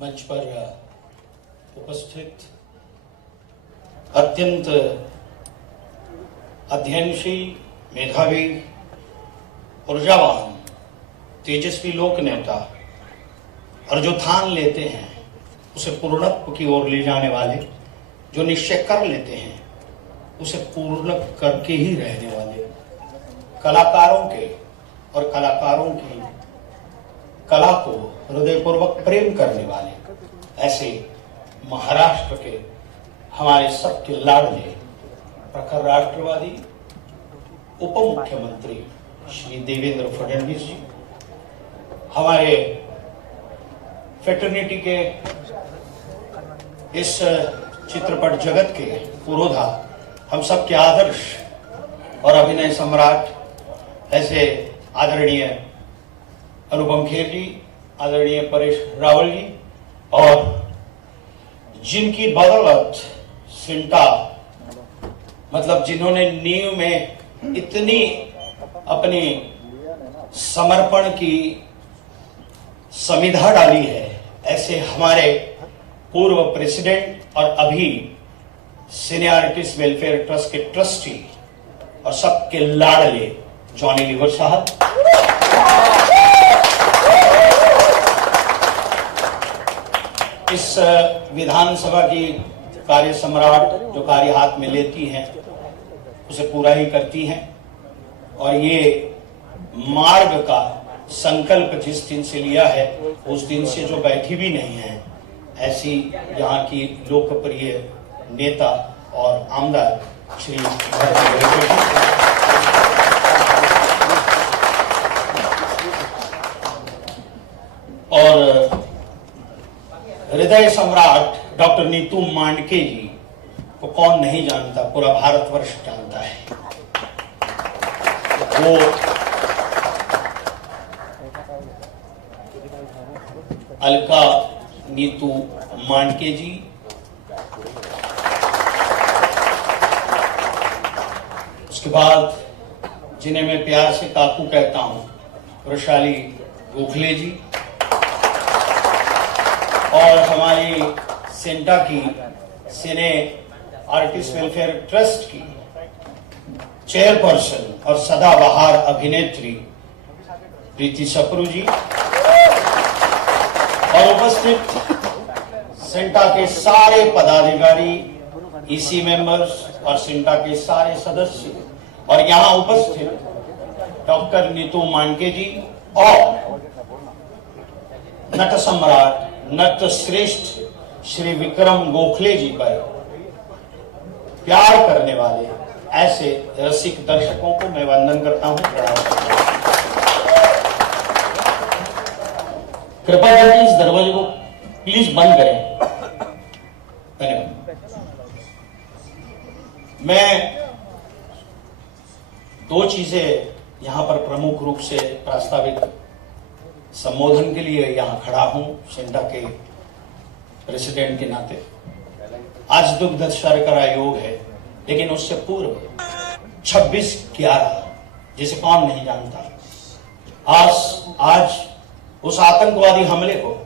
मंच पर उपस्थित अत्यंत अध्ययनशील, मेधावी, ऊर्जावान, तेजस्वी लोक नेता और जो ठान लेते हैं उसे पूर्णत्व की ओर ले जाने वाले, जो निश्चय कर लेते हैं उसे पूर्ण करके ही रहने वाले, कलाकारों के और कलाकारों की कला को हृदयपूर्वक प्रेम करने वाले, ऐसे महाराष्ट्र के हमारे सबके लाडले प्रखर राष्ट्रवादी उप मुख्यमंत्री श्री देवेंद्र फडणवीस जी, हमारे फेटर्निटी के इस चित्रपट जगत के पुरोधा, हम सबके आदर्श और अभिनय सम्राट ऐसे आदरणीय अनुपम खेर जी, आदरणीय परेश रावल जी, और जिनकी बदौलत सिंटा, मतलब जिन्होंने नींव में इतनी अपनी समर्पण की समिधा डाली है, ऐसे हमारे पूर्व प्रेसिडेंट और अभी सिने आर्टिस्ट वेलफेयर ट्रस्ट के ट्रस्टी और सबके लाडले जॉनी लीवर साहब, इस विधानसभा की कार्य सम्राट जो कार्य हाथ में लेती हैं उसे पूरा ही करती हैं, और ये मार्ग का संकल्प जिस दिन से लिया है उस दिन से जो बैठी भी नहीं है, ऐसी यहाँ की लोकप्रिय नेता और आमदार श्री और हृदय सम्राट डॉक्टर नीतू मांडके जी को कौन नहीं जानता, पूरा भारतवर्ष जानता है। वो अलका नीतू मांडके जी उसके बाद जिन्हें मैं प्यार से काकू कहता हूं, वृषाली गोखले जी, और हमारी सेंटा की सिने आर्टिस्ट वेलफेयर ट्रस्ट की चेयरपर्सन और सदाबहार अभिनेत्री प्रीति सप्रू जी, और उपस्थित सेंटा के सारे पदाधिकारी, ईसी मेंबर्स और सेंटा के सारे सदस्य, और यहाँ उपस्थित डॉक्टर नीतू मांडके जी और नट सम्राट, नट श्रेष्ठ श्री विक्रम गोखले जी पर प्यार करने वाले ऐसे रसिक दर्शकों को मैं वंदन करता हूं, प्रणाम करता हूं। कृपया करके इस दरवाजे को प्लीज बंद करें, धन्यवाद। मैं दो चीजें यहां पर प्रमुख रूप से प्रास्ताविक संबोधन के लिए यहां खड़ा हूं, सेंटा के प्रेसिडेंट के नाते। आज दुग्ध शर्करा योग है, लेकिन उससे पूर्व 26/11 जिसे कौन नहीं जानता, आज उस आतंकवादी हमले को,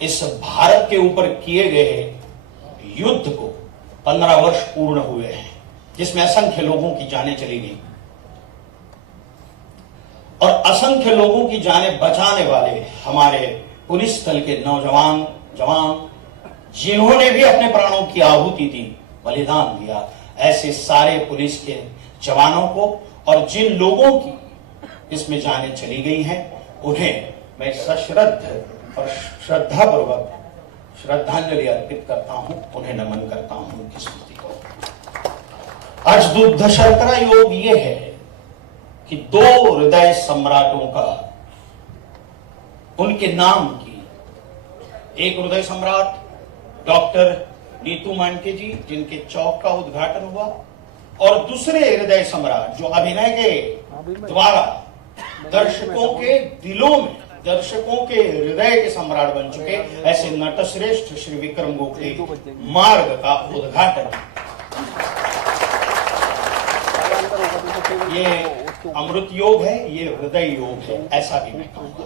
इस भारत के ऊपर किए गए युद्ध को 15 वर्ष पूर्ण हुए हैं, जिसमें असंख्य लोगों की जानें चली गई और असंख्य लोगों की जानें बचाने वाले हमारे पुलिस दल के नौजवान जवान, जिन्होंने भी अपने प्राणों की आहुति दी, बलिदान दिया, ऐसे सारे पुलिस के जवानों को और जिन लोगों की इसमें जानें चली गई हैं, उन्हें मैं सश्रद्ध और श्रद्धापूर्वक श्रद्धांजलि अर्पित करता हूं, उन्हें नमन करता हूं, उनकी स्मृति को। आज दुग्ध शर्करा योग ये है कि दो हृदय सम्राटों का, उनके नाम की, एक हृदय सम्राट डॉक्टर नीतू मांडके जी, जिनके चौक का उद्घाटन हुआ, और दूसरे हृदय सम्राट जो अभिनय के द्वारा दर्शकों के दिलों में, दर्शकों के हृदय के सम्राट बन चुके, ऐसे नटश्रेष्ठ श्री विक्रम गोखले मार्ग का उद्घाटन। ये अमृत योग है, ये हृदय योग है, ऐसा भी मैं कहूंगा।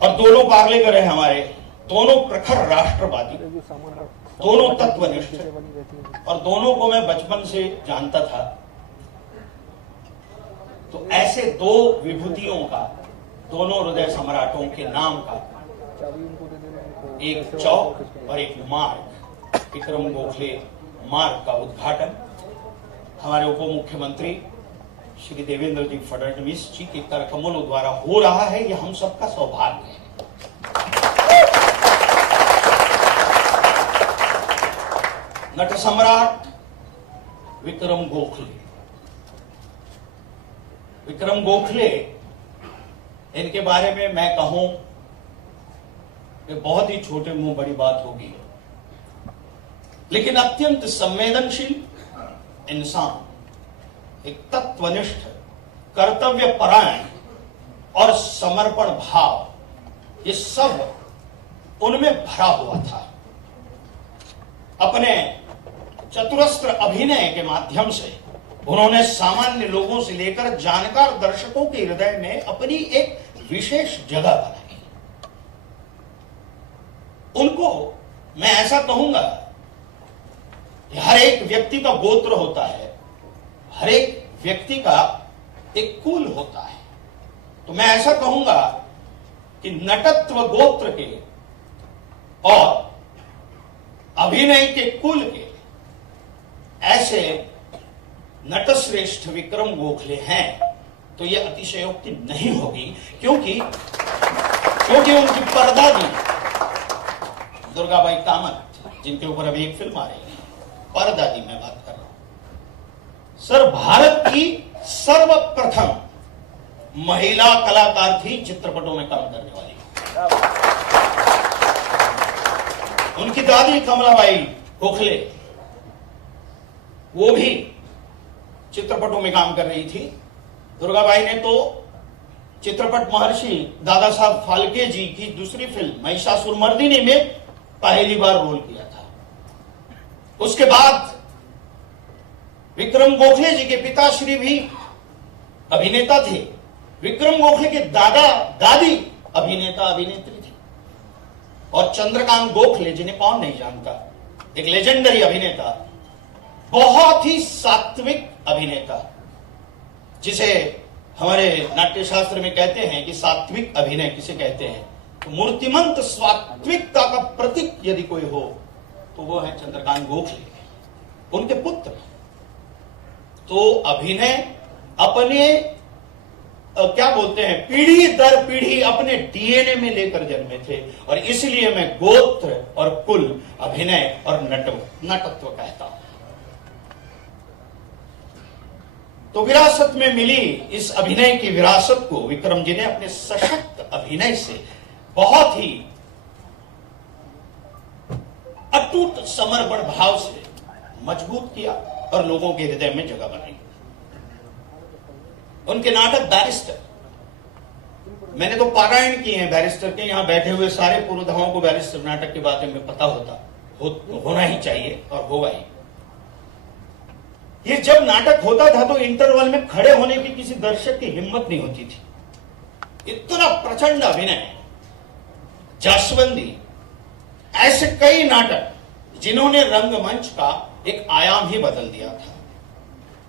और और दोनों पार्लेकर हैं हमारे, दोनों प्रखर राष्ट्रवादी, दोनों तत्वनिष्ठ, और दोनों को मैं बचपन से जानता था। तो ऐसे दो विभूतियों का, दोनों हृदय सम्राटों के नाम का एक चौक और एक मार्ग, विक्रम गोखले मार्ग का उद्घाटन हमारे उप मुख्यमंत्री श्री देवेंद्र जी फडणवीस जी के करकमलों द्वारा हो रहा है। यह हम सबका सौभाग्य है। नट सम्राट विक्रम गोखले, विक्रम गोखले, इनके बारे में मैं कहूं कि बहुत ही छोटे मुंह बड़ी बात होगी, लेकिन अत्यंत संवेदनशील इंसान, एक तत्वनिष्ठ, कर्तव्य परायण और समर्पण भाव, ये सब उनमें भरा हुआ था। अपने चतुरस्त्र अभिनय के माध्यम से उन्होंने सामान्य लोगों से लेकर जानकार दर्शकों के हृदय में अपनी एक विशेष जगह बनाई। उनको मैं ऐसा कहूंगा कि हर एक व्यक्ति का गोत्र होता है, हर एक व्यक्ति का एक कुल होता है। तो मैं ऐसा कहूंगा कि नटत्व गोत्र के और अभिनय के कुल के ऐसे नटश्रेष्ठ विक्रम गोखले हैं, तो यह अतिशयोक्ति नहीं होगी, क्योंकि उनकी परदादी दुर्गाबाई कामत, जिनके ऊपर अभी एक फिल्म आ रही है, परदादी मैं बात कर रहा हूं, सर भारत की सर्वप्रथम महिला कलाकार थी चित्रपटों में काम करने वाली। उनकी दादी कमलाबाई गोखले, वो भी चित्रपटों में काम कर रही थी। दुर्गाबाई ने तो चित्रपट महर्षि दादा साहब फाल्के जी की दूसरी फिल्म महिषासुरमर्दिनी में पहली बार रोल किया था। उसके बाद विक्रम गोखले जी के पिताश्री भी अभिनेता थे। विक्रम गोखले के दादा दादी अभिनेता अभिनेत्री थी। और चंद्रकांत गोखले, जिन्हें कौन नहीं जानता, एक लेजेंडरी अभिनेता, बहुत ही सात्विक अभिनेता, जिसे हमारे नाट्यशास्त्र में कहते हैं कि सात्विक अभिनय किसे कहते हैं, तो मूर्तिमंत सात्विकता का प्रतीक यदि कोई हो तो वो है चंद्रकांत गोखले, उनके पुत्र। तो अभिनय अपने क्या बोलते हैं, पीढ़ी दर पीढ़ी अपने डीएनए में लेकर जन्मे थे, और इसलिए मैं गोत्र और कुल, अभिनय और नटत्व कहता हूं। तो विरासत में मिली इस अभिनय की विरासत को विक्रम जी ने अपने सशक्त अभिनय से बहुत ही अटूट समर्पण भाव से मजबूत किया और लोगों के हृदय में जगह बनाई। उनके नाटक बैरिस्टर, मैंने तो पारायण किए हैं बैरिस्टर के, यहां बैठे हुए सारे पुरोधाओं को बैरिस्टर नाटक के बारे में पता होना ही चाहिए और होगा ही। ये जब नाटक होता था तो इंटरवल में खड़े होने की किसी दर्शक की हिम्मत नहीं होती थी। इतना प्रचंड अभिनय, जासवंदी, ऐसे कई नाटक जिन्होंने रंगमंच का एक आयाम ही बदल दिया था।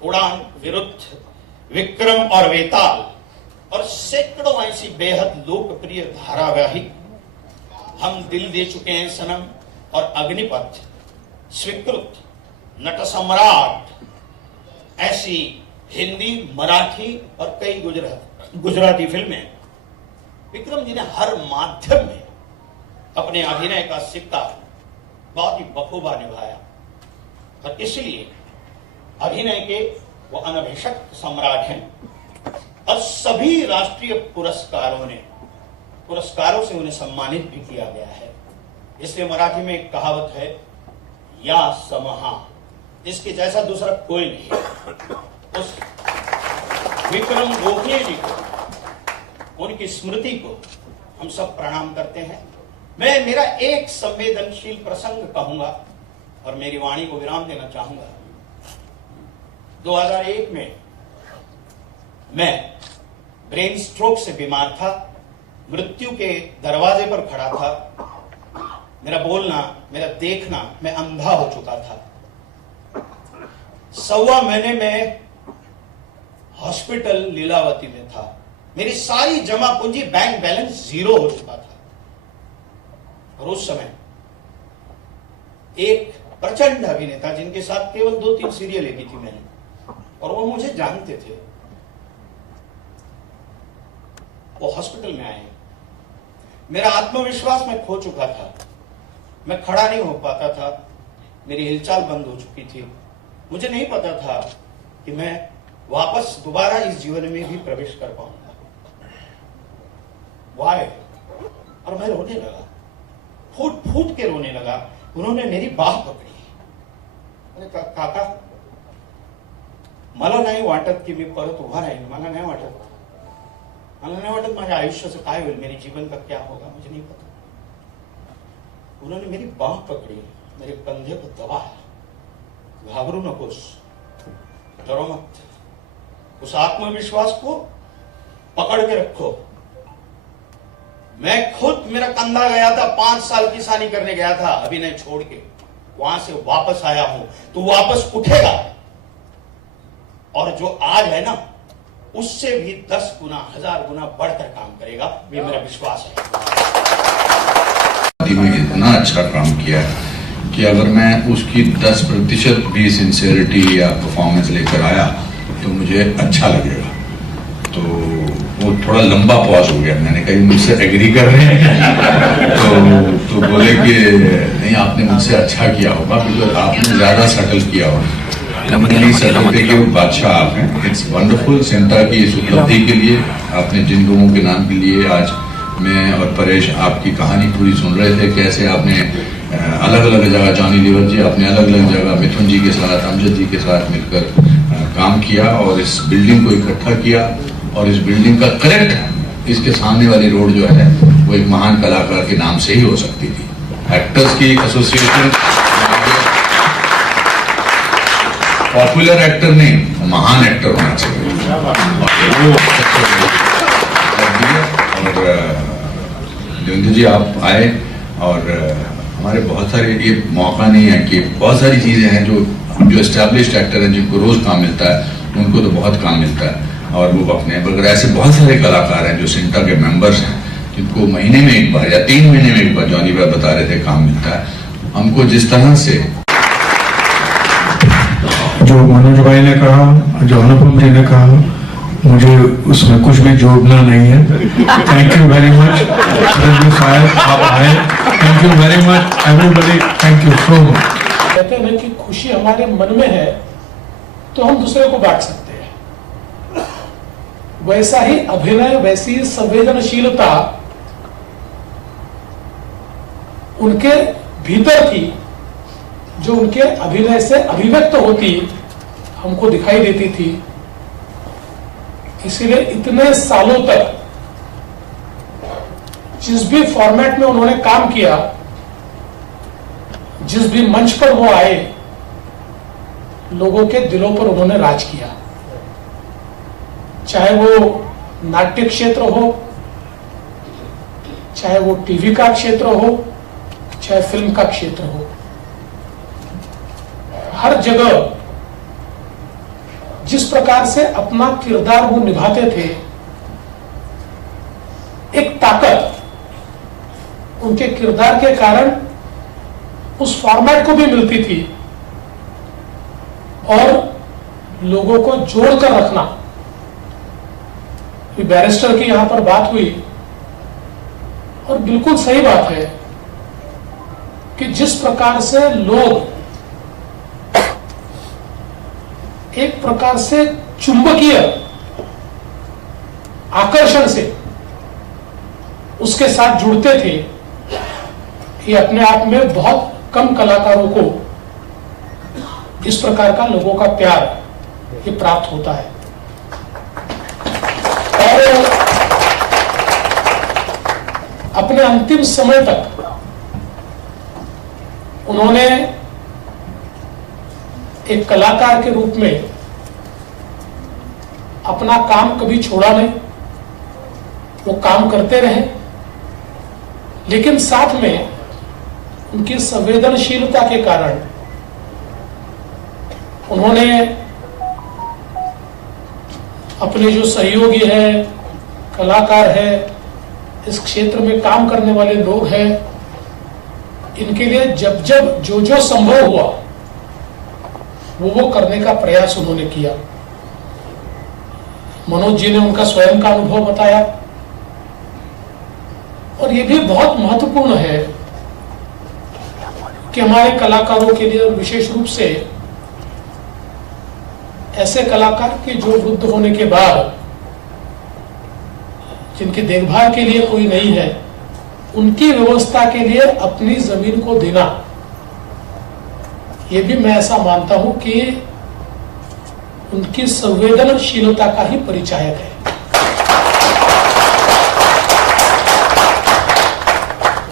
उड़ान, विरुद्ध, विक्रम और वेताल और सैकड़ों ऐसी बेहद लोकप्रिय धारावाहिक, हम दिल दे चुके हैं सनम और अग्निपथ, स्वीकृत, नट सम्राट, ऐसी हिंदी, मराठी और कई गुजराती फिल्में विक्रम जी ने हर माध्यम में अपने अभिनय का सिक्का बहुत ही बखूबा निभाया, और इसलिए अभिनय के वो अनभिषिक्त सम्राट हैं। और सभी राष्ट्रीय पुरस्कारों से उन्हें सम्मानित भी किया गया है। इसलिए मराठी में एक कहावत है, या समहा, इसके जैसा दूसरा कोई नहीं। उस विक्रम गोखले जी को, उनकी स्मृति को हम सब प्रणाम करते हैं। मैं मेरा एक संवेदनशील प्रसंग कहूंगा और मेरी वाणी को विराम देना चाहूंगा। 2001 में मैं ब्रेन स्ट्रोक से बीमार था मृत्यु के दरवाजे पर खड़ा था। मेरा बोलना, मेरा देखना, मैं अंधा हो चुका था। 1.25 महीने में हॉस्पिटल लीलावती में था। मेरी सारी जमा पूंजी, बैंक बैलेंस 0 हो चुका था। और उस समय एक प्रचंड अभिनेता, जिनके साथ केवल 2-3 सीरियलें की थी मैंने, और वो मुझे जानते थे, वो हॉस्पिटल में आए। मेरा आत्मविश्वास मैं खो चुका था। मैं खड़ा नहीं हो पाता था। मेरी हिलचाल बंद हो चुकी थी। मुझे नहीं पता था कि मैं वापस दोबारा इस जीवन में भी प्रवेश कर पाऊंगा। वाय? और मैं रोने लगा, फूट फूट के रोने लगा। उन्होंने मेरी बाह पकड़ी। मैंने कहा, काका, मला नाही वाटत की मी परत उभा राहीन. मला नाही वाटत माझ्या आयुष्याचं काय होईल, मेरे जीवन का क्या होगा, मुझे नहीं पता. उन्होंने मेरी बाह पकड़ी, मेरे कंधे को दबाया. घाबरू नकोस, डरो मत, उस आत्मविश्वास को पकड़ के रखो. मैं खुद, मेरा कंधा गया था, 5 साल किसानी करने गया था अभिनय छोड़ के, वहां से वापस आया हूं. तो वापस उठेगा, और जो आज है ना, उससे भी 10 गुना 1000 गुना बढ़कर काम करेगा, ये मेरा विश्वास है. में इतना अच्छा काम किया कि अगर मैं उसकी 10% भी सिंसियरिटी या परफॉर्मेंस लेकर आया तो मुझे अच्छा लगेगा. तो वो थोड़ा लंबा पॉज हो गया. मैंने कहा मुझसे एग्री कर रहे हैं तो बोले कि नहीं, आपने मुझसे अच्छा किया होगा, बिकॉज आपने ज्यादा सेटल किया होगा. के बादशाह आप हैं. It's wonderful. सेंटा की इस उपलब्धि के लिए, आपने जिन लोगों के नाम के लिए आज मैं और परेश आपकी कहानी पूरी सुन रहे थे, कैसे आपने अलग अलग जगह, जॉनी लीवर जी आपने अलग अलग जगह मिथुन जी के साथ, अमजद जी के साथ मिलकर काम किया और इस बिल्डिंग को इकट्ठा किया. और इस बिल्डिंग का करेक्ट इसके सामने वाली रोड जो है वो एक महान कलाकार के नाम से ही हो सकती थी. एक्टर्स की एसोसिएशन, पॉपुलर एक्टर नहीं, महान एक्टर होना चाहिए. और देवेंद्र जी आप आए, और हमारे बहुत सारे, ये मौका नहीं है कि बहुत सारी चीजें हैं जो एस्टैब्लिश्ड एक्टर हैं, जिनको रोज काम मिलता है, उनको तो बहुत काम मिलता है और वो अपने, मगर ऐसे बहुत सारे कलाकार हैं जो सिंटा के मेंबर्स हैं, जिनको महीने में एक बार या 3 महीने में एक बार, जॉनी भाई बता रहे थे, काम मिलता है. हमको जिस तरह से जो मनोज भाई ने कहा, जो अनुपम जी ने कहा, मुझे उसमें कुछ भी जोड़ना नहीं है. Thank you very much. आप आए. Thank you very much everybody. Thank you so much. कहते हैं कि खुशी हमारे मन में है तो हम दूसरे को बांट सकते हैं. वैसा ही अभिनय, वैसी संवेदनशीलता उनके भीतर थी, जो उनके अभिनय से अभिव्यक्त होती हमको दिखाई देती थी. इसीलिए इतने सालों तक जिस भी फॉर्मेट में उन्होंने काम किया, जिस भी मंच पर वो आए, लोगों के दिलों पर उन्होंने राज किया. चाहे वो नाट्य क्षेत्र हो, चाहे वो टीवी का क्षेत्र हो, चाहे फिल्म का क्षेत्र हो, हर जगह जिस प्रकार से अपना किरदार वो निभाते थे, एक ताकत उनके किरदार के कारण उस फॉर्मेट को भी मिलती थी, और लोगों को जोड़कर रखना. बैरिस्टर की यहां पर बात हुई, और बिल्कुल सही बात है कि जिस प्रकार से लोग एक प्रकार से चुंबकीय आकर्षण से उसके साथ जुड़ते थे, ये अपने आप में बहुत कम कलाकारों को इस प्रकार का लोगों का प्यार ये प्राप्त होता है. और अपने अंतिम समय तक उन्होंने एक कलाकार के रूप में अपना काम कभी छोड़ा नहीं. वो काम करते रहे. लेकिन साथ में उनकी संवेदनशीलता के कारण उन्होंने अपने जो सहयोगी है, कलाकार है, इस क्षेत्र में काम करने वाले लोग हैं, इनके लिए जब जब जो जो संभव हुआ वो करने का प्रयास उन्होंने किया। मनोज जी ने उनका स्वयं का अनुभव बताया और ये भी बहुत महत्वपूर्ण है कि हमारे कलाकारों के लिए, विशेष रूप से ऐसे कलाकार के जो वृद्ध होने के बाद जिनकी देखभाल के लिए कोई नहीं है, उनकी व्यवस्था के लिए अपनी जमीन को देना, ये भी मैं ऐसा मानता हूं कि उनकी संवेदनशीलता का ही परिचायक है।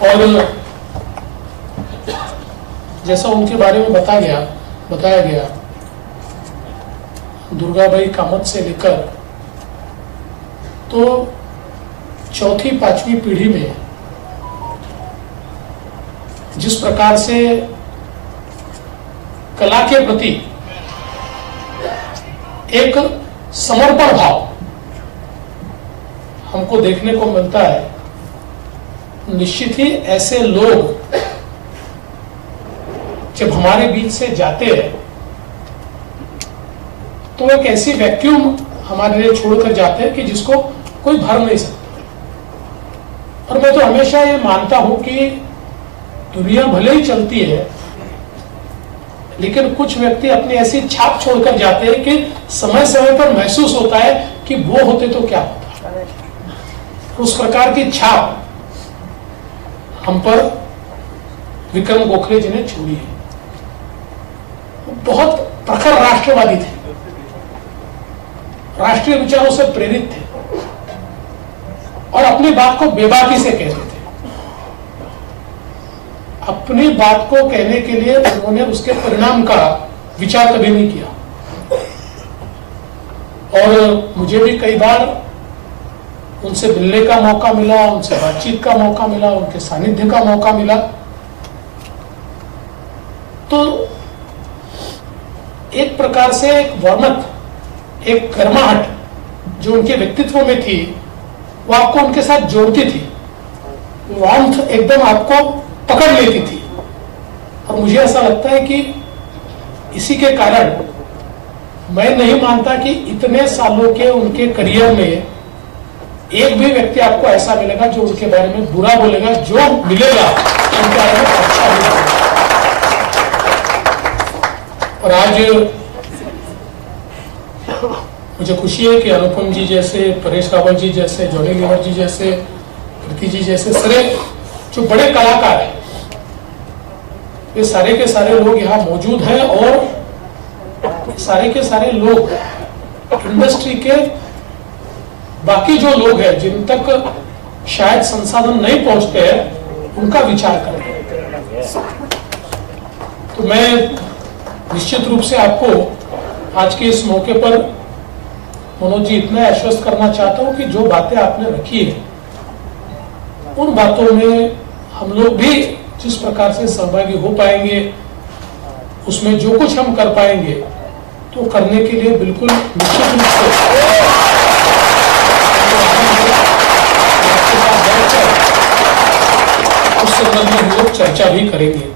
और जैसा उनके बारे में बताया गया, दुर्गाबाई कामत से लेकर तो चौथी पांचवी पीढ़ी में जिस प्रकार से कला के प्रति एक समर्पण भाव हमको देखने को मिलता है, निश्चित ही ऐसे लोग जब हमारे बीच से जाते हैं तो एक ऐसी वैक्यूम हमारे लिए छोड़कर जाते हैं कि जिसको कोई भर नहीं सकता। और मैं तो हमेशा ये मानता हूं कि दुनिया भले ही चलती है, लेकिन कुछ व्यक्ति अपनी ऐसी छाप छोड़कर जाते हैं कि समय समय पर महसूस होता है कि वो होते तो क्या होता। उस प्रकार की छाप हम पर विक्रम गोखले जी ने छोड़ी है। वो बहुत प्रखर राष्ट्रवादी थे, राष्ट्रीय विचारों से प्रेरित थे और अपनी बात को बेबाकी से कहते थे। अपनी बात को कहने के लिए उन्होंने उसके परिणाम का विचार कभी नहीं किया। और मुझे भी कई बार उनसे मिलने का मौका मिला, उनसे बातचीत का मौका मिला, उनके सानिध्य का मौका मिला। तो एक प्रकार से एक वर्मत, एक गर्माहट जो उनके व्यक्तित्व में थी, वो आपको उनके साथ जोड़ती थी, वार्मथ एकदम आपको पकड़ लेती थी। और मुझे ऐसा लगता है कि इसी के कारण मैं नहीं मानता कि इतने सालों के उनके करियर में एक भी व्यक्ति आपको ऐसा मिलेगा जो उनके बारे में बुरा बोलेगा। जो मिलेगा उनके बारे में अच्छा मिलेगा। और आज मुझे खुशी है कि अनुपम जी जैसे, परेश रावल जी जैसे, जॉनी लीवर जी जैसे, कृति जी जैसे सारे जो बड़े कलाकार हैं, ये सारे के सारे लोग यहाँ मौजूद हैं। और सारे के सारे लोग इंडस्ट्री के बाकी जो लोग हैं जिन तक शायद संसाधन नहीं पहुंचते हैं, उनका विचार करें। तो मैं निश्चित रूप से आपको आज के इस मौके पर मनोज जी इतना आश्वस्त करना चाहता हूं कि जो बातें आपने रखी है, उन बातों में हम लोग भी जिस प्रकार से सहभागी हो पाएंगे, उसमें जो कुछ हम कर पाएंगे तो करने के लिए बिल्कुल निश्चित रूप से उस संदर्भ में हम लोग चर्चा भी करेंगे।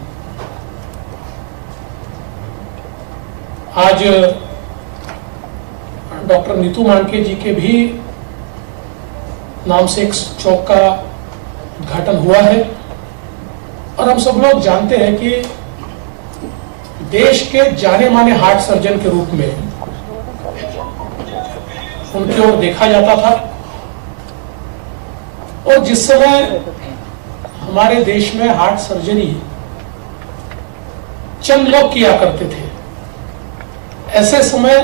आज डॉक्टर नीतू मांडके जी के भी नाम से एक चौक का उद्घाटन हुआ है। और हम सब लोग जानते हैं कि देश के जाने माने हार्ट सर्जन के रूप में उनकी ओर देखा जाता था। और जिस समय हमारे देश में हार्ट सर्जरी चंद लोग किया करते थे, ऐसे समय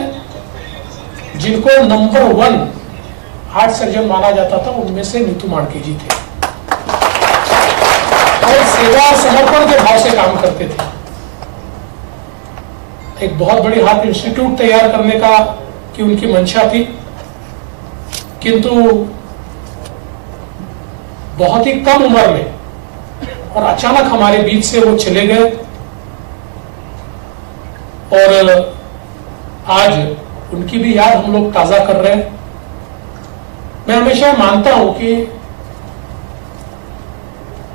जिनको नंबर 1 हार्ट सर्जन माना जाता था, उनमें से नीतू मांडके जी थे। और सेवा और समर्पण के भाव से काम करते थे। एक बहुत बड़ी हार्ट इंस्टीट्यूट तैयार करने का की उनकी मंशा थी, किंतु बहुत ही कम उम्र में और अचानक हमारे बीच से वो चले गए और आज उनकी भी याद हम लोग ताजा कर रहे हैं। मैं हमेशा मानता हूं कि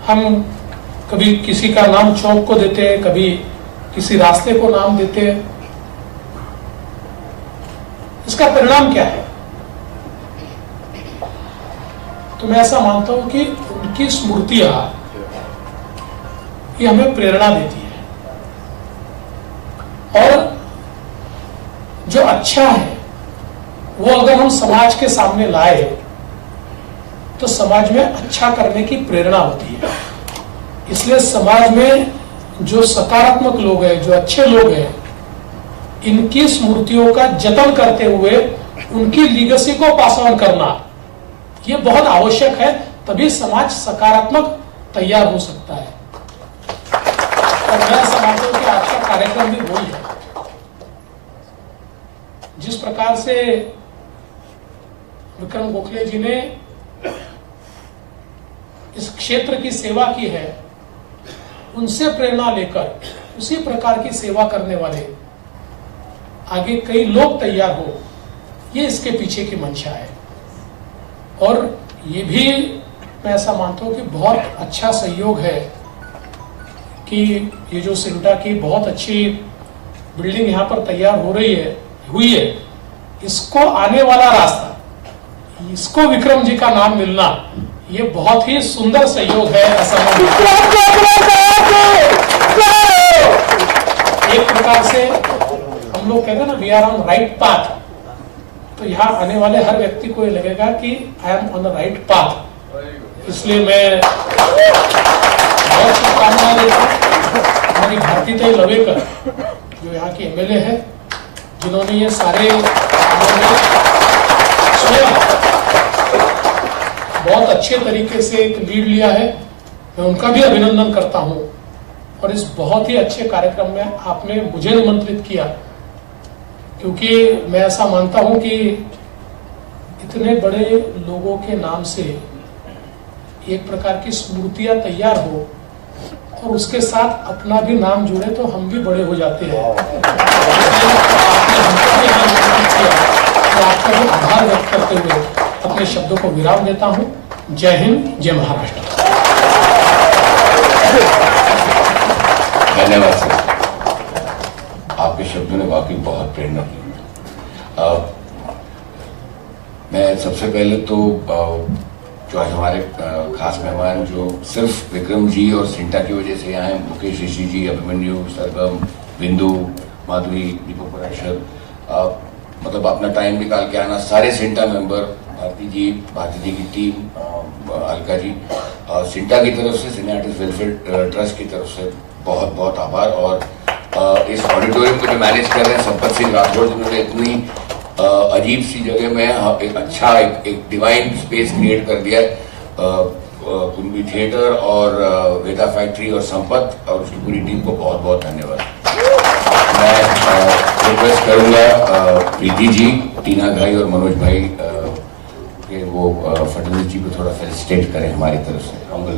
हम कभी किसी का नाम चौक को देते हैं, कभी किसी रास्ते को नाम देते हैं। इसका परिणाम क्या है? तो मैं ऐसा मानता हूं कि उनकी स्मृतियां ये हमें प्रेरणा देती है और जो अच्छा है वो अगर हम समाज के सामने लाए तो समाज में अच्छा करने की प्रेरणा होती है। इसलिए समाज में जो सकारात्मक लोग हैं, जो अच्छे लोग हैं, इनकी स्मृतियों का जतन करते हुए उनकी लीगेसी को पास ऑन करना ये बहुत आवश्यक है, तभी समाज सकारात्मक तैयार हो सकता है। और मैं समझता हूं कि आज का कार्यक्रम भी वही है। जिस प्रकार से विक्रम गोखले जी ने इस क्षेत्र की सेवा की है, उनसे प्रेरणा लेकर उसी प्रकार की सेवा करने वाले आगे कई लोग तैयार हो, ये इसके पीछे की मंशा है। और ये भी मैं ऐसा मानता हूं कि बहुत अच्छा सहयोग है कि ये जो सिंटा की बहुत अच्छी बिल्डिंग यहाँ पर तैयार हुई है, इसको आने वाला रास्ता, इसको विक्रम जी का नाम मिलना, ये बहुत ही सुंदर सहयोग है। ऐसा एक प्रकार से हम लोग कहते हैं ना, we are on right path. तो यहाँ आने वाले हर व्यक्ति को ये लगेगा कि I am on the right path. इसलिए मैं बहुत शुभकामनाएं देता हूँ हमारी भारतीताई लवेकर जो यहाँ की एमएलए है, जिन्होंने ये सारे बहुत अच्छे तरीके से एक लीड लिया है। मैं उनका भी अभिनंदन करता हूं और इस बहुत ही अच्छे कार्यक्रम में आपने मुझे निमंत्रित किया, क्योंकि मैं ऐसा मानता हूं कि इतने बड़े लोगों के नाम से एक प्रकार की स्मृतियां तैयार हो और उसके साथ अपना भी नाम जुड़े तो हम भी बड़े हो जाते हैं। तो आपका भी आभार व्यक्त करते हुए अपने शब्दों को विराम देता हूं। जय हिंद, जय महाराष्ट्र। धन्यवाद सर, आपके शब्दों ने वाकई बहुत प्रेरणा दी। मैं सबसे पहले तो जो आज हमारे खास मेहमान जो सिर्फ विक्रम जी और सिंटा की वजह से यहाँ हैं, मुकेश ऋषि जी, अभिमन्यु, सरगम, बिंदु, माधुरी, दीपक पराशर, मतलब अपना टाइम निकाल के आना, सारे सिंटा मेंबर, भारती जी की टीम, अलका जी, सिंटा की तरफ से, सिने आर्टिस्ट वेलफेयर ट्रस्ट की तरफ से बहुत बहुत आभार। और इस ऑडिटोरियम को जो मैनेज कर रहे हैं संपत सिंह राठौड़, जिन्होंने इतनी अजीब सी जगह में एक अच्छा एक डिवाइन स्पेस क्रिएट कर दिया है, कुंभी थिएटर और वेदा फैक्ट्री और संपत और उसकी पूरी टीम को बहुत बहुत धन्यवाद। मैं रिक्वेस्ट करूंगा प्रीति जी, टीना भाई और मनोज भाई के वो फडणवीस जी को थोड़ा फेलिसिटेट करें हमारी तरफ से। अंगल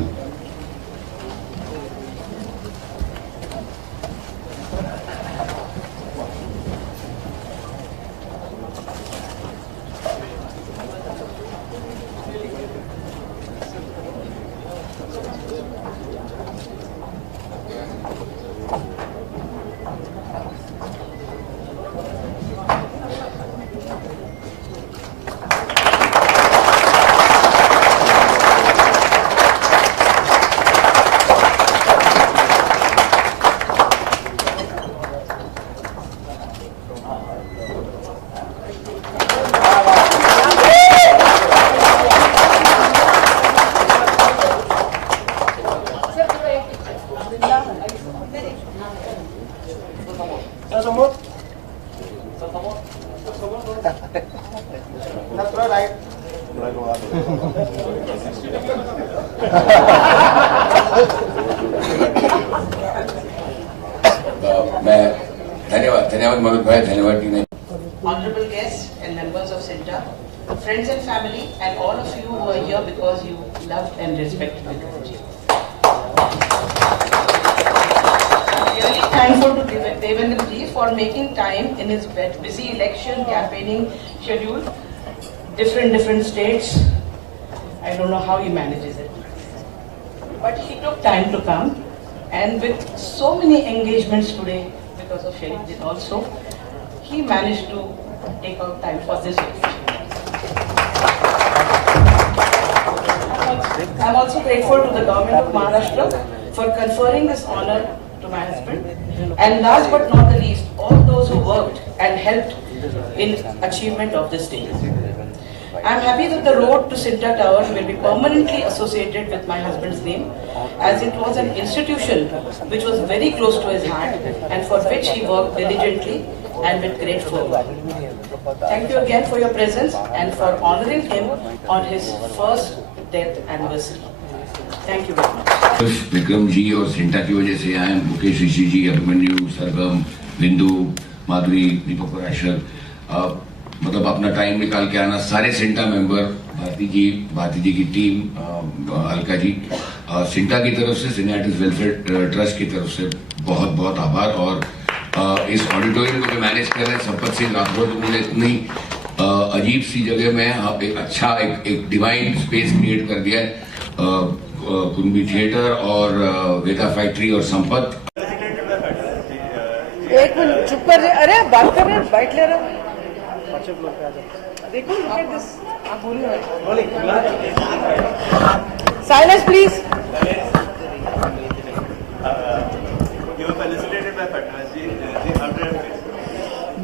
मैं धन्यवाद मनोज भाई, धन्यवाद टीना। Honorable guests and members of SINTA, friends and family, and all of you who are here because you love and respect Vikram ji. making time in his busy election campaigning schedule, different states. I don't know how he manages it. But he took time to come, and with so many engagements today because of Sharif Din also, he managed to take out time for this occasion. I'm also grateful to the government of Maharashtra for conferring this honor to my husband, and last but not the least, all those who worked and helped in achievement of this day. I'm happy that the road to Cinta Tower will be permanently associated with my husband's name, as it was an institution which was very close to his heart and for which he worked diligently and with great fervor. Thank you again for your presence and for honoring him on his first death anniversary. Thank you very much. सिर्फ विक्रम जी और सिंटा की वजह से आए, मुकेश ऋषि जी, अभिमन्यु, सरगम, बिंदु, माधुरी, दीपक पराशर, मतलब अपना time निकाल के आना, सारे सिंटा मेंबर, भारती जी की टीम, अलका जी, सिंटा की तरफ से, सिनेआर्टिस्ट वेलफेयर ट्रस्ट की तरफ से बहुत बहुत आभार। और इस ऑडिटोरियम को जो मैनेज कर रहे हैं संपत सिंह राठौर, उन्होंने इतनी अजीब सी जगह में आप एक अच्छा एक डिवाइन स्पेस क्रिएट कर दिया है, कुंभी थिएटर और वेदा फैक्ट्री और संपत। एक मिनट चुप कर जाए, अरे आप बात कर रहे हैं, बाइट ले रहे हैं, देखो look at this, आप बोलिए, साइलेंस प्लीज।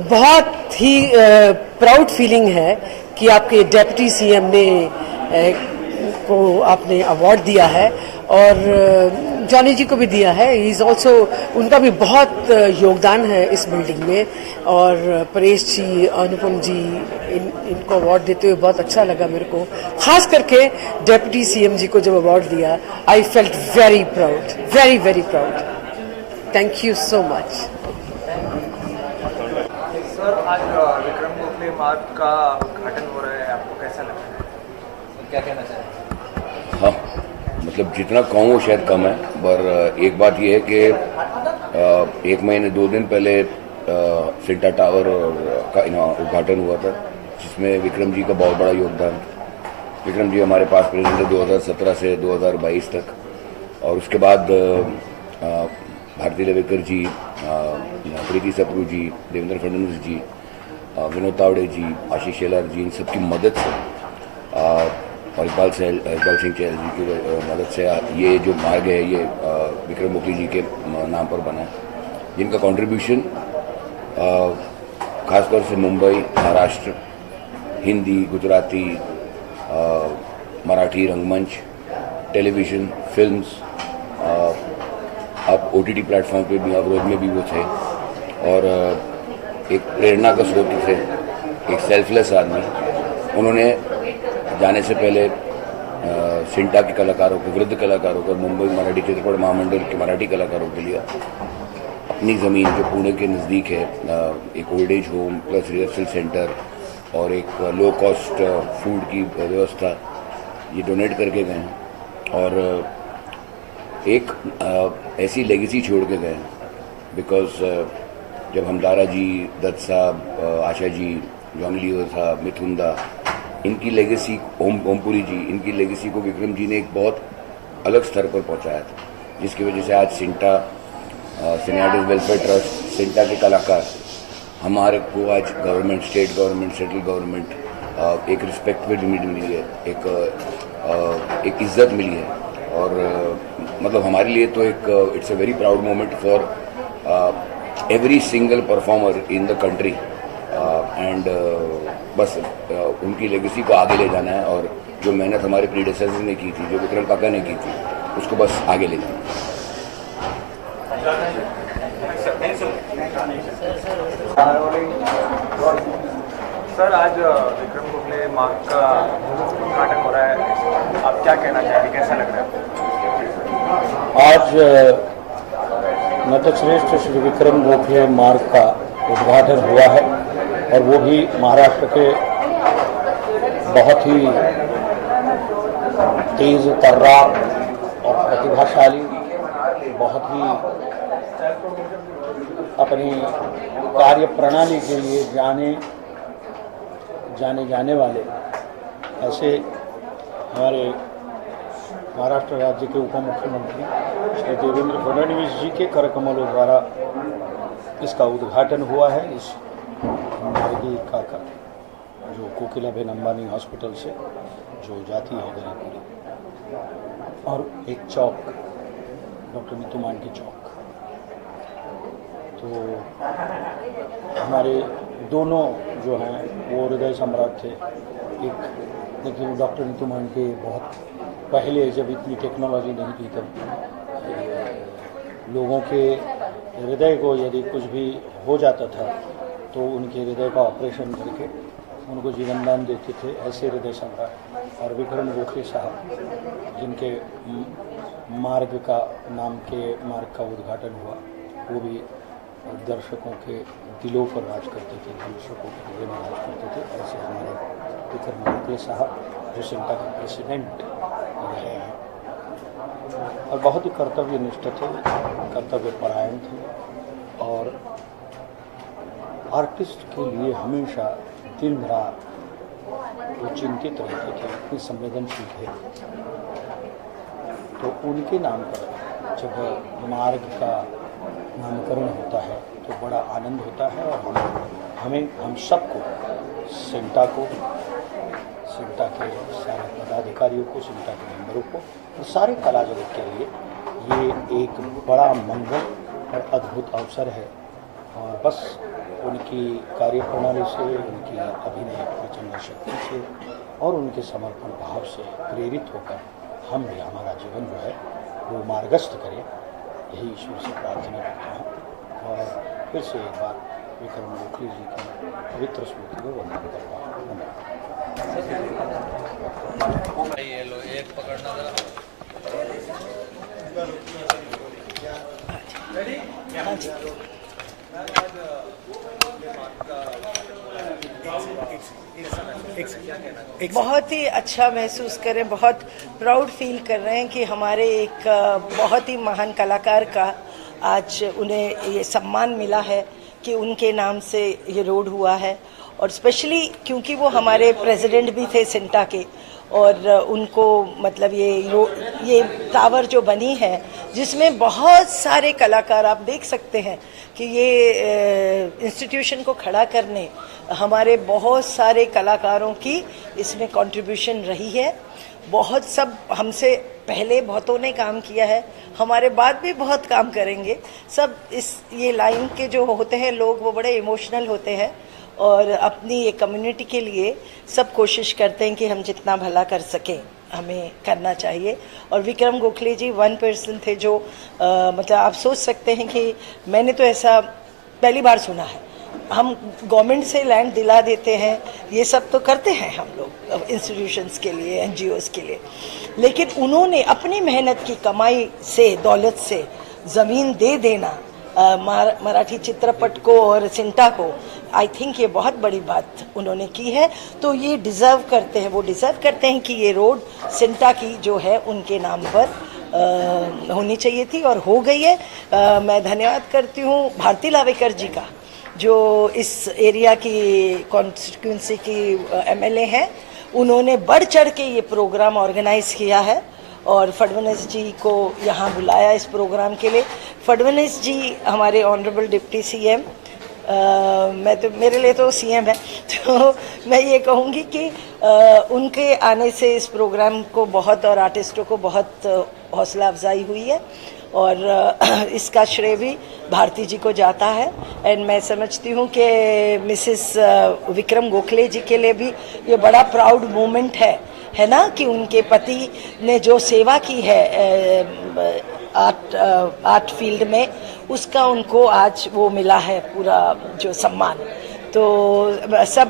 बहुत ही प्राउड फीलिंग है कि आपके डेप्यूटी सीएम ने को आपने अवार्ड दिया है और जॉनी जी को भी दिया है। ही इज ऑल्सो, उनका भी बहुत योगदान है इस बिल्डिंग में। और परेश जी, अनुपम जी, इनको अवार्ड देते हुए बहुत अच्छा लगा मेरे को, खास करके डेप्यूटी सीएम जी को जब अवार्ड दिया, I felt very proud, very very proud. Thank you so much. Sir, आज विक्रम गोखले मार्ग का उद्घाटन हो रहा है, आपको कैसा लग रहा है, क्या कहना चाहेंगे? हाँ, मतलब जितना कहूँ वो शायद कम है, पर एक बात यह है कि 1 महीने 2 दिन पहले सिंटा टावर का उद्घाटन हुआ था, जिसमें विक्रम जी का बहुत बड़ा योगदान। विक्रम जी हमारे पास प्रेसिडेंट है 2017 से 2022 तक, और उसके बाद भारती लेवेकर जी, प्रीति सप्रू जी, देवेंद्र फडणवीस जी, विनोद तावड़े जी, आशीष शेलार जी, इन सबकी मदद से और इकबाल सिंह चहल जी की मदद से ये जो मार्ग है ये विक्रम गोखले जी के नाम पर बना है, जिनका कंट्रीब्यूशन खासतौर से मुंबई, महाराष्ट्र, हिंदी, गुजराती, मराठी रंगमंच, टेलीविज़न, फिल्म्स, अब OTT प्लेटफॉर्म पे भी, अवरोध में भी वो थे, और एक प्रेरणा का स्रोत थे, एक सेल्फलेस आदमी। उन्होंने जाने से पहले सिंटा के कलाकारों को, वृद्ध कलाकारों को, मुंबई मराठी चित्रपट महामंडल के मराठी कलाकारों के लिए अपनी ज़मीन जो पुणे के नज़दीक है, एक old age home plus rehearsal centre और एक लो कॉस्ट फूड की व्यवस्था ये डोनेट करके गए हैं, और एक ऐसी लेगेसी छोड़ के गए हैं। बिकॉज जब हम दारा जी, दत्त साहब, आशा जी, जॉनी लीवर साहब, मिथुन दा, इनकी लेगेसी, ओमपुरी जी, इनकी लेगेसी को विक्रम जी ने एक बहुत अलग स्तर पर पहुंचाया था, जिसकी वजह से आज सिंटा, सिनेआर्टिस्ट वेलफेयर ट्रस्ट, सिंटा के कलाकार, हमारे को आज government, state government, central government एक रिस्पेक्ट मिली है, एक इज्जत मिली है। और मतलब हमारे लिए तो एक it's a very proud moment for every single performer in the country, and बस उनकी लेगेसी को आगे ले जाना है, और जो मेहनत हमारे प्रीडेसेसर ने की थी, जो विक्रम काका ने की थी, उसको बस आगे ले जाना है। सर, आज विक्रम गोखले मार्ग का उद्घाटन हो रहा है, आप क्या कहना चाहेंगे, कैसा लग रहा है? आज नतश्रेष्ठ श्री विक्रम गोखले मार्ग का उद्घाटन हुआ है, और वो भी महाराष्ट्र के बहुत ही तेज तर्रार और प्रतिभाशाली बहुत ही अपनी कार्य प्रणाली के लिए जाने वाले ऐसे हमारे महाराष्ट्र राज्य के उप मुख्यमंत्री श्री देवेंद्र फडणवीस जी के करकमलों द्वारा इसका उद्घाटन हुआ है। इस मार्गिका का जो कोकिलाबेन अंबानी हॉस्पिटल से जो जाती है गरीबपुरी, और एक चौक डॉक्टर नीतू मांडके चौक। तो हमारे दोनों जो हैं वो हृदय सम्राट थे। एक देखिए डॉक्टर नीतू मांडके बहुत पहले, जब इतनी टेक्नोलॉजी नहीं थी, तब लोगों के हृदय को यदि कुछ भी हो जाता था तो उनके हृदय का ऑपरेशन करके उनको जीवन दान देते थे। ऐसे हृदय सम्राट। और विक्रम गोखले साहब जिनके मार्ग का उद्घाटन हुआ, वो भी दर्शकों के दिलों पर राज करते थे, दर्शकों के हृदय में राज करते थे। ऐसे हमारे विक्रम गोखले साहब जो सिंटा के प्रेसिडेंट रहे हैं और बहुत ही कर्तव्यनिष्ठ थे, कर्तव्य परायण थे और आर्टिस्ट के लिए हमेशा दिन रात वो चिंतित रहते थे, इतने संवेदनशील थे। तो उनके नाम पर जब मार्ग का नामकरण होता है तो बड़ा आनंद होता है। और हम सबको, सिंटा के सारे पदाधिकारियों को, सिंटा के मेंबरों को और सारे कला जगत के लिए ये एक बड़ा मंगल और अद्भुत अवसर है। और बस उनकी कार्यप्रणाली से, उनकी अभिनय प्रचंड शक्ति से और उनके समर्पण भाव से प्रेरित होकर हम भी हमारा जीवन जो है वो मार्गस्थ करें, यही ईश्वर से प्रार्थना करता हूँ। और फिर से एक बार विक्रम गोखले जी की पवित्र स्मृति को वंदन करता हूँ। बहुत ही अच्छा महसूस करें, बहुत प्राउड फील कर रहे हैं कि हमारे एक बहुत ही महान कलाकार का आज उन्हें ये सम्मान मिला है कि उनके नाम से ये रोड हुआ है। और स्पेशली क्योंकि वो हमारे प्रेसिडेंट भी थे सिंटा के, और उनको मतलब ये टावर जो बनी है जिसमें बहुत सारे कलाकार, आप देख सकते हैं कि ये इंस्टीट्यूशन को खड़ा करने हमारे बहुत सारे कलाकारों की इसमें कंट्रीब्यूशन रही है। बहुत सब हमसे पहले बहुतों ने काम किया है, हमारे बाद भी बहुत काम करेंगे। सब ये लाइन के जो होते हैं लोग, वो बड़े इमोशनल होते हैं और अपनी ये कम्युनिटी के लिए सब कोशिश करते हैं कि हम जितना भला कर सकें हमें करना चाहिए। और विक्रम गोखले जी वन पर्सन थे जो मतलब आप सोच सकते हैं कि मैंने तो ऐसा पहली बार सुना है। हम गवर्नमेंट से लैंड दिला देते हैं, ये सब तो करते हैं हम लोग इंस्टीट्यूशंस के लिए, एनजीओज के लिए, लेकिन उन्होंने अपनी मेहनत की कमाई से, दौलत से ज़मीन दे देना मराठी चित्रपट को और सिंटा को, आई थिंक ये बहुत बड़ी बात उन्होंने की है। तो ये डिज़र्व करते हैं, वो डिज़र्व करते हैं कि ये रोड सिंटा की जो है उनके नाम पर होनी चाहिए थी और हो गई है। मैं धन्यवाद करती हूँ भारती लावेकर जी का, जो इस एरिया की कॉन्स्टिट्यूंसी की एमएलए हैं। उन्होंने बढ़ चढ़ के ये प्रोग्राम ऑर्गेनाइज किया है और फडणवीस जी को यहाँ बुलाया इस प्रोग्राम के लिए। फडणवीस जी हमारे ऑनरेबल डिप्टी सीएम, मैं तो, मेरे लिए तो सीएम है, तो मैं ये कहूँगी कि उनके आने से इस प्रोग्राम को बहुत, और आर्टिस्टों को बहुत हौसला अफजाई हुई है और इसका श्रेय भी भारती जी को जाता है। एंड मैं समझती हूँ कि मिसेस विक्रम गोखले जी के लिए भी ये बड़ा प्राउड मोमेंट है ना, कि उनके पति ने जो सेवा की है आर्ट फील्ड में, उसका उनको आज वो मिला है पूरा जो सम्मान। तो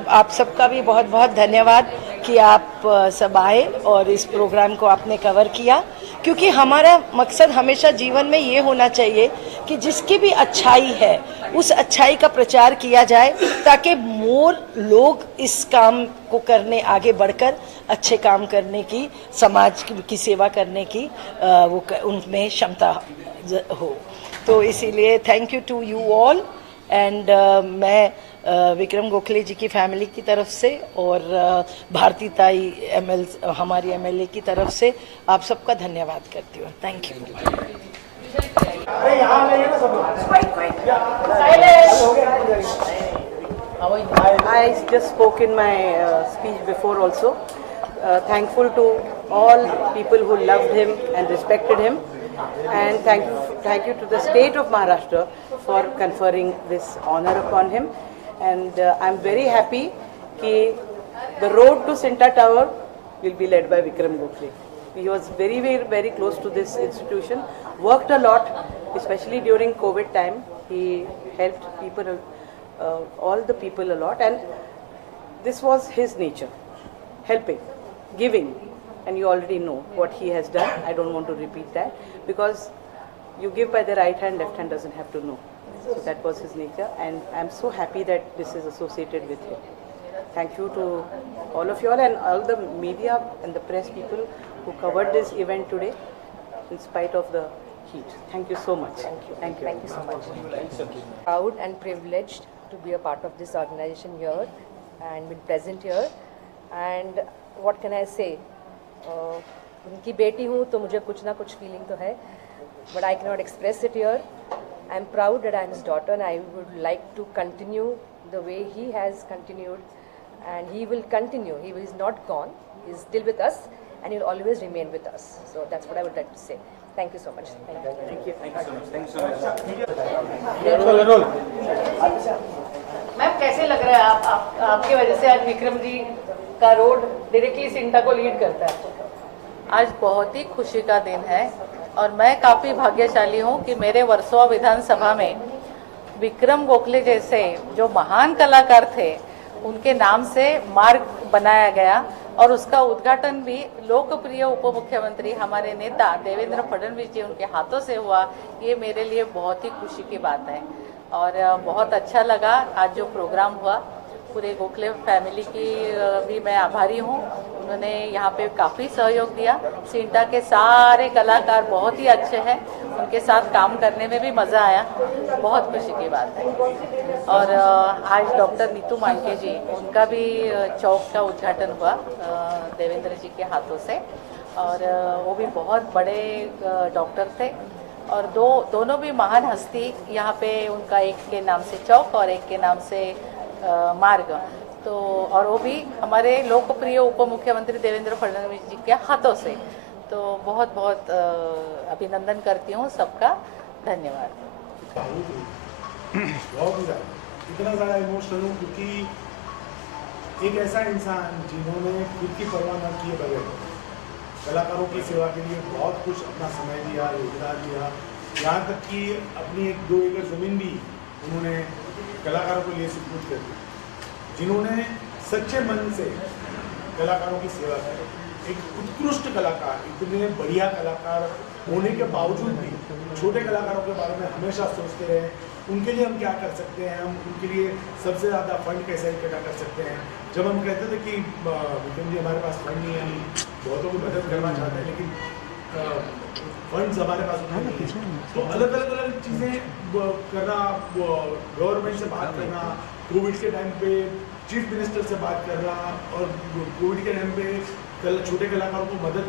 आप सबका भी बहुत बहुत धन्यवाद कि आप सब आए और इस प्रोग्राम को आपने कवर किया, क्योंकि हमारा मकसद हमेशा जीवन में ये होना चाहिए कि जिसकी भी अच्छाई है उस अच्छाई का प्रचार किया जाए, ताकि मोर लोग इस काम को करने आगे बढ़कर अच्छे काम करने की, समाज की सेवा करने की उनमें क्षमता हो। तो इसीलिए thank you to you all and मैं विक्रम गोखले जी की फैमिली की तरफ से और भारती ताई हमारी एमएलए की तरफ से आप सबका धन्यवाद करती हूँ। Thank you. I just spoke in my speech before also. Thankful to all people who loved him and respected him, and thank you to the state of Maharashtra for conferring this honor upon him. And I'm very happy that the road to Sinta Tower will be led by Vikram Gokhale. He was very, very, very close to this institution, worked a lot, especially during COVID time. He helped people, all the people a lot, and this was his nature, helping, giving, and you already know what he has done. I don't want to repeat that, because you give by the right hand, left hand doesn't have to know. So that was his nature, and I'm so happy that this is associated with him. Thank you to all of you all and all the media and the press people who covered this event today in spite of the heat. Thank you so much. Thank you. Thank you. Thank you so much. Proud and privileged to be a part of this organization here and been present here. And what can I say? उनकी बेटी हूँ तो मुझे कुछ ना कुछ feeling तो है, but I cannot express it here. I'm proud that I'm his daughter, and I would like to continue the way he has continued, and he will continue. He is not gone. He is still with us, and he will always remain with us. So that's what I would like to say. Thank you so much. Thank you. Thank you. Thank you so much. Thank you so much. Ma'am कैसे लग रहा है आपकी वजह से आज विक्रम जी का road directly CINTAA को लीड करता है? आज बहुत ही खुशी का दिन है और मैं काफ़ी भाग्यशाली हूँ कि मेरे वर्सोवा विधानसभा में विक्रम गोखले जैसे जो महान कलाकार थे उनके नाम से मार्ग बनाया गया और उसका उद्घाटन भी लोकप्रिय उप मुख्यमंत्री हमारे नेता देवेंद्र फडणवीस जी उनके हाथों से हुआ। ये मेरे लिए बहुत ही खुशी की बात है और बहुत अच्छा लगा आज जो प्रोग्राम हुआ। पूरे गोखले फैमिली की भी मैं आभारी हूँ, उन्होंने यहाँ पे काफ़ी सहयोग दिया। सिंटा के सारे कलाकार बहुत ही अच्छे हैं, उनके साथ काम करने में भी मज़ा आया, बहुत खुशी की बात है। और आज डॉक्टर नीतू मांके जी उनका भी चौक का उद्घाटन हुआ देवेंद्र जी के हाथों से और वो भी बहुत बड़े डॉक्टर थे और दोनों भी महान हस्ती यहाँ पे उनका एक के नाम से चौक और एक के नाम से मार्ग, तो और वो भी हमारे लोकप्रिय उप मुख्यमंत्री देवेंद्र फडणवीस जी के हाथों से। तो बहुत बहुत अभिनंदन करती हूँ सबका, धन्यवाद। इतना ज़्यादा इमोशनल हूँ क्योंकि एक ऐसा इंसान जिन्होंने खुद की परवाह न किए बगैर कलाकारों की सेवा के लिए बहुत कुछ अपना समय दिया, योगदान दिया, यहाँ तक कि अपनी 1-2 एकड़ ज़मीन भी उन्होंने कलाकारों के लिए सुपुर्द कर दी, जिन्होंने सच्चे मन से कलाकारों की सेवा की। एक उत्कृष्ट कलाकार, इतने बढ़िया कलाकार होने के बावजूद भी छोटे कलाकारों के बारे में हमेशा सोचते रहे, उनके लिए हम क्या कर सकते हैं, हम उनके लिए सबसे ज़्यादा फंड कैसे इकट्ठा कर सकते हैं। जब हम कहते थे कि विक्रम जी हमारे पास फंड नहीं है, हम बहुतों की मदद करना चाहते हैं लेकिन फंड्स हमारे पास नहीं है, तो अलग अलग चीज़ें करना, गवर्नमेंट से बात करना, कोविड के टाइम पे चीफ मिनिस्टर से बात करना और कोविड के टाइम पे छोटे कलाकारों को मदद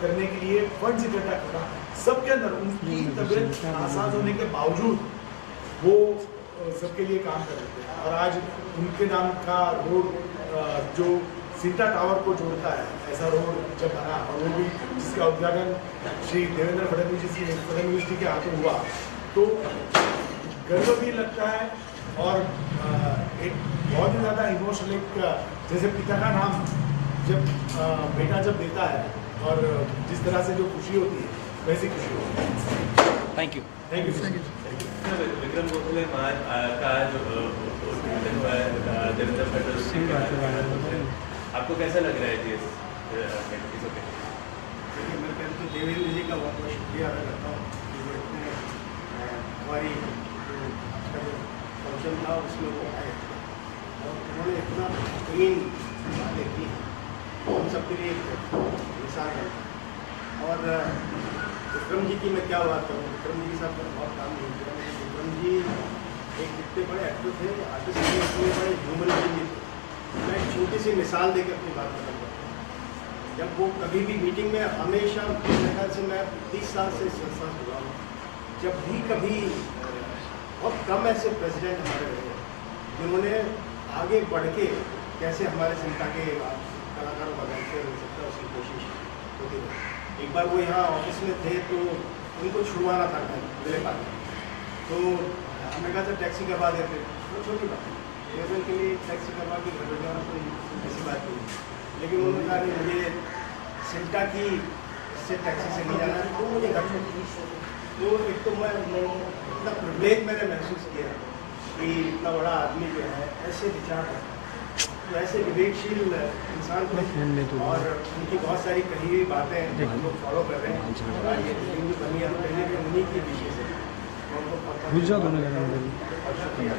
करने के लिए फंड्स इकट्ठा करना, सबके अंदर उनकी तबीयत नासाज होने के बावजूद वो सबके लिए काम कर रहे थे। और आज उनके नाम का रोड जो सिंटा टावर को जोड़ता है, ऐसा रोड जब बना और वो भी जिसका उद्घाटन श्री देवेंद्र फडणवीस जी के हाथों हुआ, तो गर्व भी लगता है और एक बहुत ही ज़्यादा इमोशनल, एक जैसे पिता का नाम जब बेटा जब देता है और जिस तरह से जो खुशी होती है वैसी खुशी होती है। Thank you. Thank you. Vikram Gokhale का जो उद्घाटन हुआ है देवेंद्र फडणवीस, आपको कैसा लग रहा है जी इस ओके? मैं पहले तो देवेंद्र जी का बहुत बहुत शुक्रिया अदा करता हूँ कि हमारी फंक्शन था उसमें वो आए और उन्होंने इतना बेहतरीन बातें की, हम सबके लिए एक मिसाल है। और विक्रम जी की मैं क्या बात करूँ, विक्रम जी के साथ मैंने बहुत काम नहीं किया। विक्रम जी एक कितने बड़े एक्टर थे, आर्टिस्ट थे, इतने बड़े ह्यूमन बीइंग भी थे। मैं एक छोटी सी मिसाल देकर अपनी बात करूँगा। जब वो कभी भी मीटिंग में, हमेशा मेरे ख्याल से मैं 30 साल से संस्था जुड़ा हूँ, जब भी कभी बहुत कम ऐसे प्रेसिडेंट हमारे रहे जिन्होंने आगे बढ़ के कैसे हमारे संस्था के कलाकारों का वेलफेयर हो सकता है उसकी कोशिश होती है। एक बार वो यहाँ ऑफिस में थे तो उनको छुड़वाना था मेरे पास, तो हमने कहा था टैक्सी करवा देते, वो छोटी बात है, लेकिन के लिए टैक्सी करवा के घर जाना कोई ऐसी बात नहीं। लेकिन उन्होंने कहा कि मुझे सिल्टा की से टैक्सी से नहीं जाना है, तो मुझे घर छोड़। तो एक तो मैं इतना प्रिविलेज मैंने महसूस किया कि इतना बड़ा आदमी जो है ऐसे विचार रखता है, तो ऐसे विवेकशील इंसान को, और उनकी बहुत सारी कही हुई बातें हम लोग फॉलो कर रहे हैं। और ये जो कमियाँ पहले भी उन्हीं की विशेष है, तो उनको बहुत शुक्रिया।